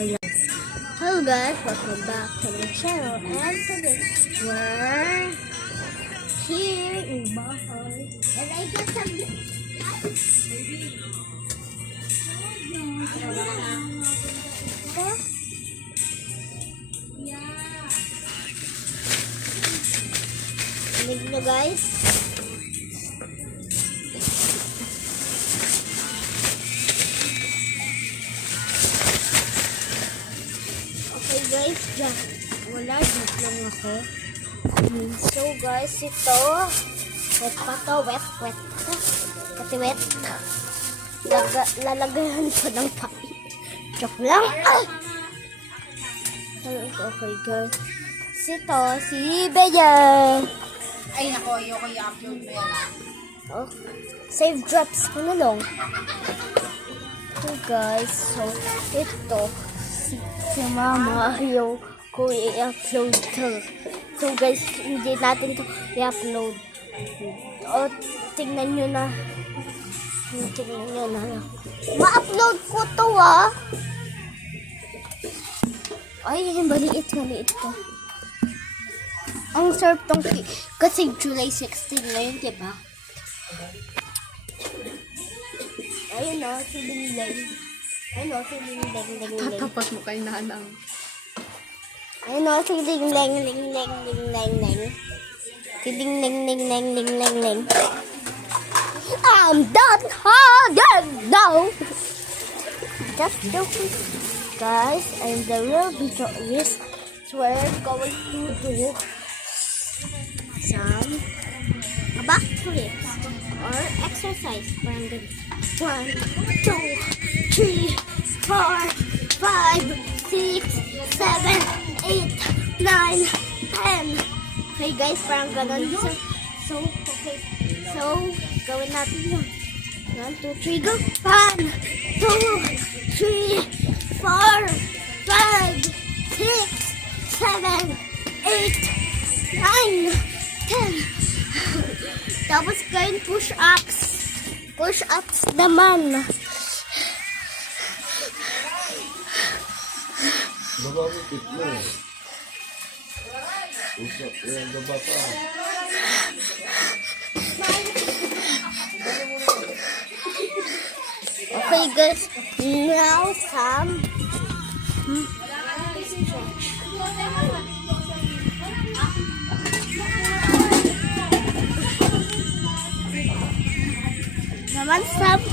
So yeah. Hello guys, welcome back to my channel, and today we're here in Bahay, and I got some Tignan nyo guys. Okay guys, dyan. Wala, dyan lang ako. So guys, ito. Wet pa to, wet. Kasi wet. Lalagayan ko ng papi. Joke lang. Okay guys. Ito, si Bea. Ay, nako, ayoko i-upload mo yan, ha? Oh, save drops ko na lang. So guys, so ito si mama yung ko i-upload to. So guys, hindi natin to i-upload. O, tingnan nyo na. Ma-upload ko to, ah. Ay, maliit ko. Ang sarap tong kasi July 16 ngayon, diba? Ayun o, si Lingleng. Ayun o, si Lingleng. Tatapat mo kay nanang. Ayun o, si Lingleng. Si Lingleng. I'm done hard now. Just joking. Guys, and the real video is we're going to do some back flips or exercise. Parang ganun. 1, 2, 3, 4, 5, 6, 7, 8, 9, 10. Okay guys, parang ganun. Okay. So, gawin natin yun. 1, 2, 3, go! 1, 2, 3, 4, 5, 6, 7, 8, 9, 10. Tapos gawin push-ups. Push-ups naman. Bababikit mo. Usap yan, baba pa. Okay guys, now some naman some